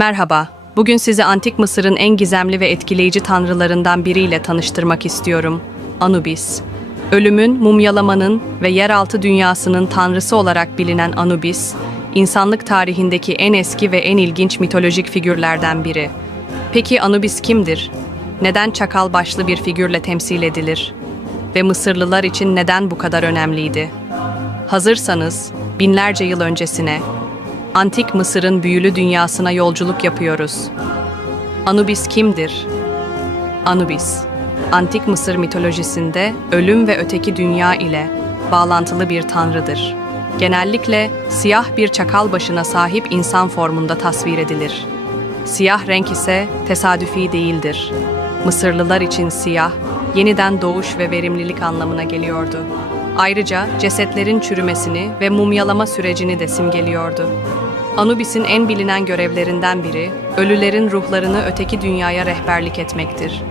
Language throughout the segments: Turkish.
Merhaba, bugün sizi Antik Mısır'ın en gizemli ve etkileyici tanrılarından biriyle tanıştırmak istiyorum. Anubis. Ölümün, mumyalamanın ve yeraltı dünyasının tanrısı olarak bilinen Anubis, insanlık tarihindeki en eski ve en ilginç mitolojik figürlerden biri. Peki Anubis kimdir? Neden çakal başlı bir figürle temsil edilir? Ve Mısırlılar için neden bu kadar önemliydi? Hazırsanız binlerce yıl öncesine, Antik Mısır'ın büyülü dünyasına yolculuk yapıyoruz. Anubis kimdir? Anubis, Antik Mısır mitolojisinde ölüm ve öteki dünya ile bağlantılı bir tanrıdır. Genellikle siyah bir çakal başına sahip insan formunda tasvir edilir. Siyah renk ise tesadüfi değildir. Mısırlılar için siyah, yeniden doğuş ve verimlilik anlamına geliyordu. Ayrıca cesetlerin çürümesini ve mumyalama sürecini de simgeliyordu. Anubis'in en bilinen görevlerinden biri, ölülerin ruhlarını öteki dünyaya rehberlik etmektir.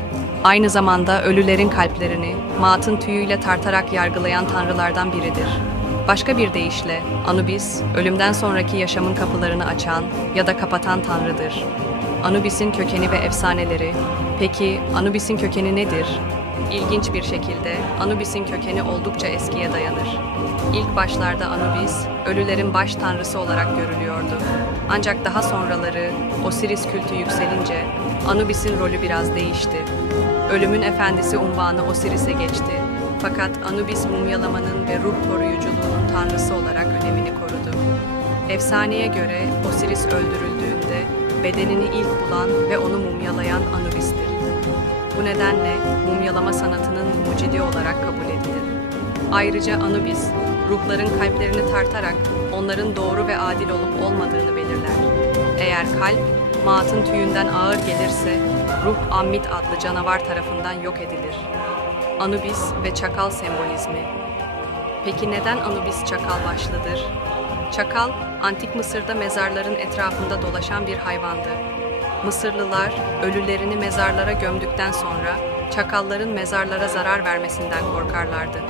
Aynı zamanda ölülerin kalplerini maatın tüyüyle tartarak yargılayan tanrılardan biridir. Başka bir deyişle Anubis, ölümden sonraki yaşamın kapılarını açan ya da kapatan tanrıdır. Anubis'in kökeni ve efsaneleri. Peki Anubis'in kökeni nedir? İlginç bir şekilde Anubis'in kökeni oldukça eskiye dayanır. İlk başlarda Anubis, ölülerin baş tanrısı olarak görülüyordu. Ancak daha sonraları Osiris kültü yükselince Anubis'in rolü biraz değişti. Ölümün efendisi unvanı Osiris'e geçti. Fakat Anubis mumyalamanın ve ruh koruyuculuğunun tanrısı olarak önemini korudu. Efsaneye göre Osiris öldürüldüğünde bedenini ilk bulan ve onu mumyalayan Anubis'tir. Bu nedenle mumyalama sanatının mucidi olarak kabul edilir. Ayrıca Anubis, ruhların kalplerini tartarak onların doğru ve adil olup olmadığını belirler. Eğer kalp, maatın tüyünden ağır gelirse, ruh Ammit adlı canavar tarafından yok edilir. Anubis ve çakal sembolizmi. Peki neden Anubis çakal başlıdır? Çakal, Antik Mısır'da mezarların etrafında dolaşan bir hayvandı. Mısırlılar ölülerini mezarlara gömdükten sonra çakalların mezarlara zarar vermesinden korkarlardı.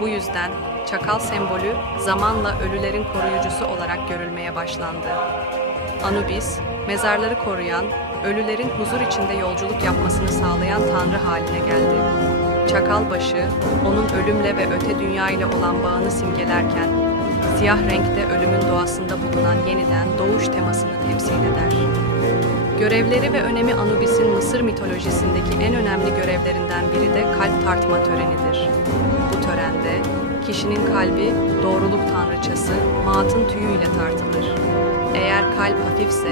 Bu yüzden çakal sembolü zamanla ölülerin koruyucusu olarak görülmeye başlandı. Anubis, mezarları koruyan, ölülerin huzur içinde yolculuk yapmasını sağlayan tanrı haline geldi. Çakal başı, onun ölümle ve öte dünya ile olan bağını simgelerken, siyah renkte ölümün doğasında bulunan yeniden doğuş temasını temsil eder. Görevleri ve önemi Anubis'in Mısır mitolojisindeki en önemli görevlerinden biri de kalp tartma törenidir. Bu törende kişinin kalbi doğruluk tanrıçası Maat'ın tüyüyle tartılır. Eğer kalp hafifse